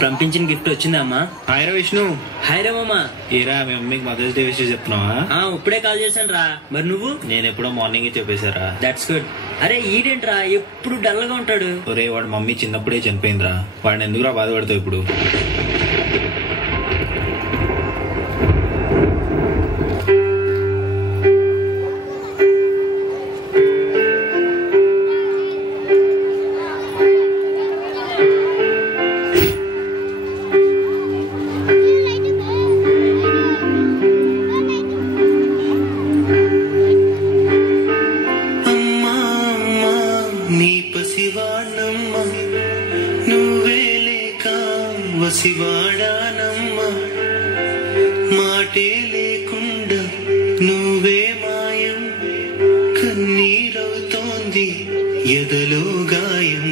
పంపించిన గిఫ్ట్ వచ్చిందా అమ్మా? హాయ్ రా విష్ణు. హాయ్ రా మామా. ఏరా మీ మమ్మీకి మదర్స్ డే విషయం చెప్తున్నావా? ఇప్పుడే కాల్ చేశాను రా. మరి నువ్వు? నేను ఎప్పుడో మార్నింగ్ చెప్పేశారా. That's good. అరే ఈడేంట్రా ఎప్పుడు డల్ గా ఉంటాడు? ఒరే వాడు మమ్మీ చిన్నప్పుడే చనిపోయిందిరా. వాడిని ఎందుకురా బాధపడతావు ఇప్పుడు? వసివాడానమ్మా మాటే లేకుండా నువ్వే మాయం కన్నీరవుతోంది ఎదలో గాయం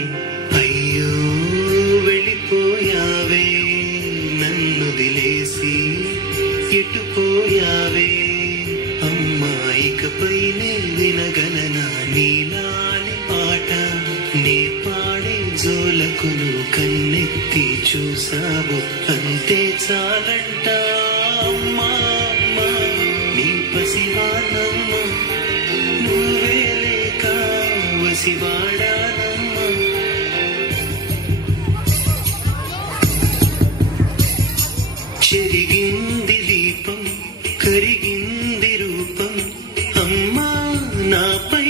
అయ్యో వెళ్ళిపోయావే నన్ను దిలేసి ఎటుపోయావే అమ్మాయికపైనే వినగలనా నీలాలి పాట నే పాడే జోలకును కన్నెత్తి చూసావు అంతే చాలంట అమ్మా అమ్మా నీ పసివానమ్మ నువ్వే లేక వసివాడానమ్మా చెరిగింది దీపం కరిగింది రూపం అమ్మా నాపై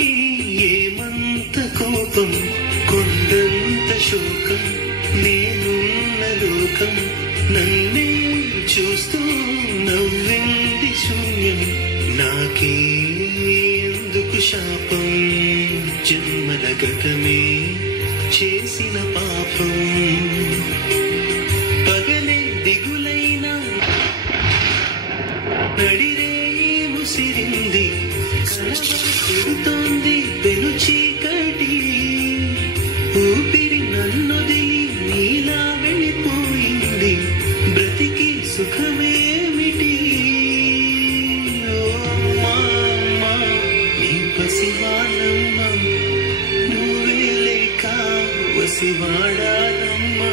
ఏమంత కోపం కొండంత శోకం నేనున్న లోకం నన్నే చూస్తూ నవ్వింది శూన్యం నాకే ఎందుకు శాపం జన్మల గతమే చేసిన పాపం పగలే దిగులైనా నడిరే ముసిరింది కలవడుతోంది పెను చీకటి ఊపిరి నన్నొదిలి నీలా వెళ్ళిపోయింది బ్రతికి సుఖమేమిటి ఓ అమ్మా నీ పసివానమ్మ నువ్వే లేక వసివాడానమ్మా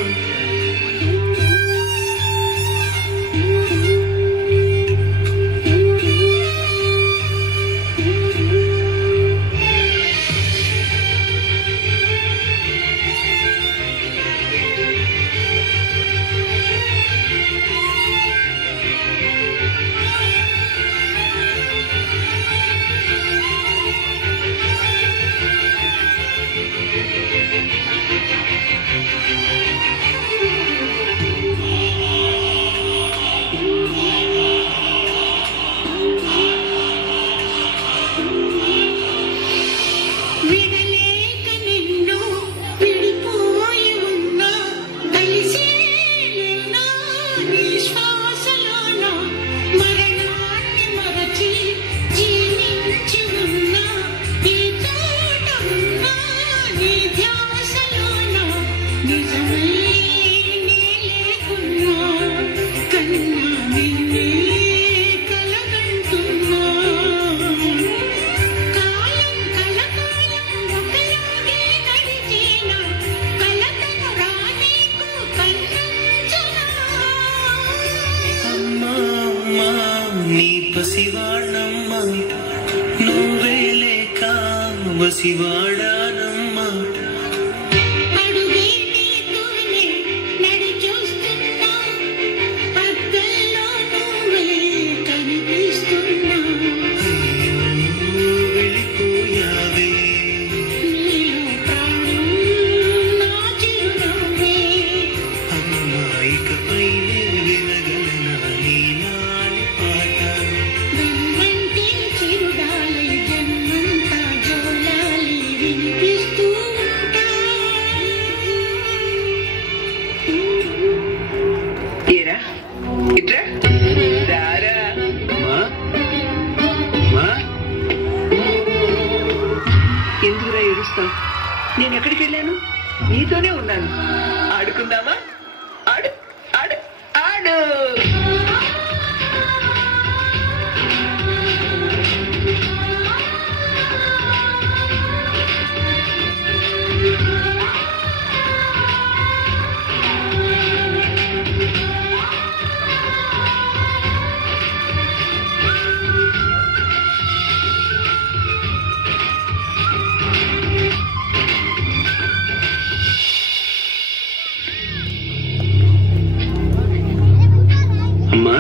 పసివాడమ్మ నువ్వే లేక వసివాడానమ్మ వెళ్ళిపోయావే అమ్మాయికపైనే వినగలనా నీలాలి పాట ఎందుకురా ఏడుస్తావు? నేను ఎక్కడికి వెళ్ళాను? నీతోనే ఉన్నాను. ఆడుకుందామా? ఆడు ఆడు ఆడు. అమ్మా